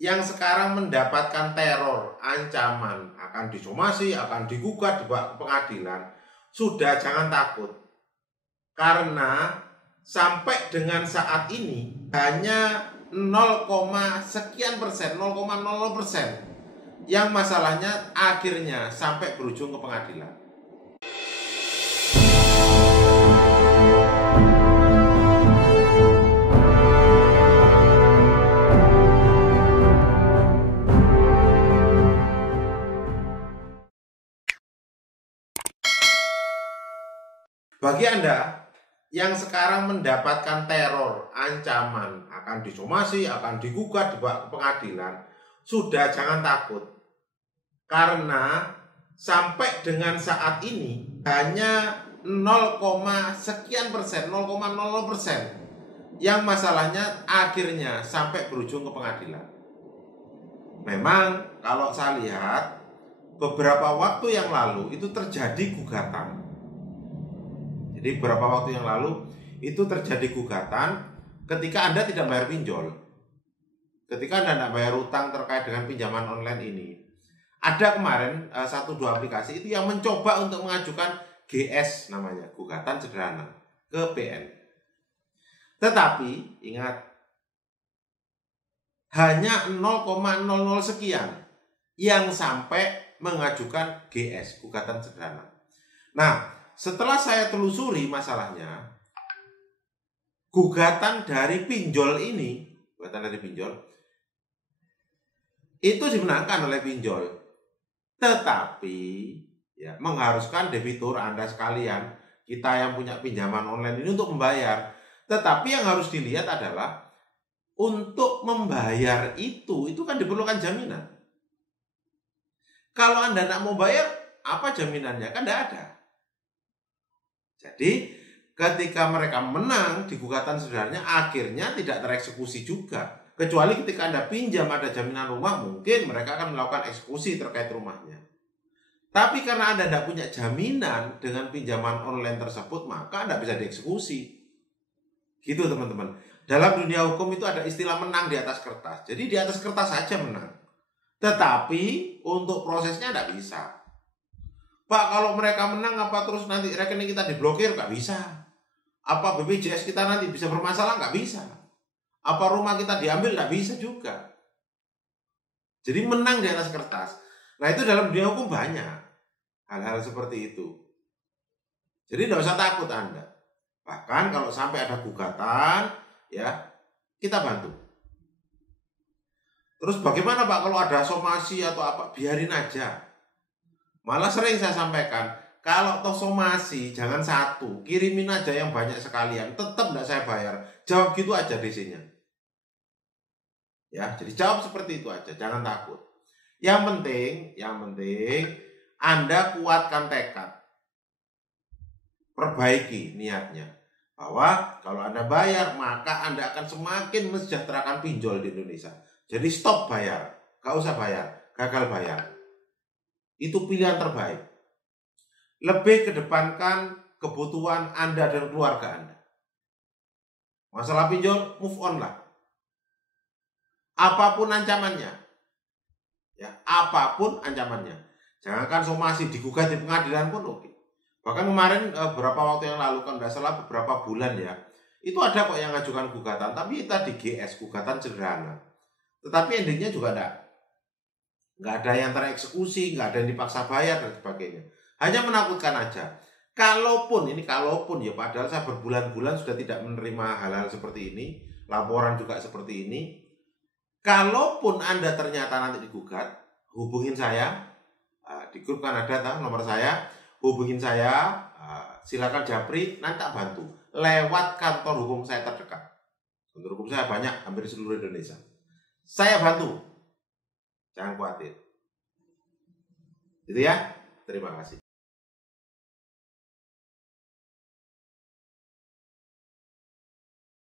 yang sekarang mendapatkan teror, ancaman, akan disomasi, akan digugat di pengadilan, sudah jangan takut. Karena sampai dengan saat ini hanya 0, sekian persen, 0,00% yang masalahnya akhirnya sampai berujung ke pengadilan. Bagi Anda yang sekarang mendapatkan teror, ancaman, akan disomasi, akan digugat di pengadilan, sudah jangan takut. Karena sampai dengan saat ini hanya 0, sekian persen, 0,00% yang masalahnya akhirnya sampai berujung ke pengadilan. Memang kalau saya lihat beberapa waktu yang lalu itu terjadi gugatan. Jadi beberapa waktu yang lalu itu terjadi gugatan ketika Anda tidak bayar pinjol. Ketika Anda tidak bayar utang terkait dengan pinjaman online ini. Ada kemarin 1-2 aplikasi itu yang mencoba untuk mengajukan GS namanya, gugatan sederhana, ke PN. Tetapi ingat, hanya 0,00 sekian yang sampai mengajukan GS, gugatan sederhana. Nah, setelah saya telusuri masalahnya, gugatan dari pinjol ini, itu dimenangkan oleh pinjol. Tetapi ya, mengharuskan debitur Anda sekalian, kita yang punya pinjaman online ini untuk membayar. Tetapi yang harus dilihat adalah untuk membayar itu kan diperlukan jaminan. Kalau Anda tidak mau bayar, apa jaminannya? Kan tidak ada. Jadi ketika mereka menang di gugatan sederhananya, akhirnya tidak tereksekusi juga. Kecuali ketika Anda pinjam ada jaminan rumah, mungkin mereka akan melakukan eksekusi terkait rumahnya. Tapi karena Anda tidak punya jaminan dengan pinjaman online tersebut, maka Anda bisa dieksekusi. Gitu teman-teman. Dalam dunia hukum itu ada istilah menang di atas kertas. Jadi di atas kertas saja menang. Tetapi untuk prosesnya tidak bisa. Pak, kalau mereka menang apa terus nanti rekening kita diblokir? Nggak bisa. Apa BPJS kita nanti bisa bermasalah? Nggak bisa. Apa rumah kita diambil? Nggak bisa juga. Jadi menang di atas kertas. Nah itu dalam dunia hukum banyak hal-hal seperti itu. Jadi nggak usah takut Anda. Bahkan kalau sampai ada gugatan, ya kita bantu. Terus bagaimana Pak kalau ada somasi atau apa? Biarin aja. Malah sering saya sampaikan, kalau toh somasi jangan satu, kirimin aja yang banyak sekalian, tetap tidak saya bayar. Jawab gitu aja DC-nya. Ya, jadi jawab seperti itu aja, jangan takut. Yang penting Anda kuatkan tekad. Perbaiki niatnya. Bahwa kalau Anda bayar, maka Anda akan semakin mensejahterakan pinjol di Indonesia. Jadi stop bayar, gak usah bayar, gagal bayar. Itu pilihan terbaik. Lebih kedepankan kebutuhan Anda dan keluarga Anda. Masalah pinjol, move on lah. Apapun ancamannya. Ya, apapun ancamannya. Jangankan somasi digugat di pengadilan pun oke. Bahkan kemarin beberapa waktu yang lalu, kan tidak salah beberapa bulan ya, itu ada kok yang ngajukan gugatan, tapi tadi GS, gugatan sederhana. Tetapi endingnya juga nggak ada yang tereksekusi, nggak ada yang dipaksa bayar dan sebagainya. Hanya menakutkan aja. Kalaupun ya, padahal saya berbulan-bulan sudah tidak menerima hal-hal seperti ini, laporan juga seperti ini. Kalaupun Anda ternyata nanti digugat, hubungin saya, di grup kan ada nomor saya, hubungin saya, silakan japri, nanti tak bantu lewat kantor hukum saya terdekat. Kantor hukum saya banyak, hampir seluruh Indonesia. Saya bantu. Jangan khawatir. Gitu ya. Terima kasih.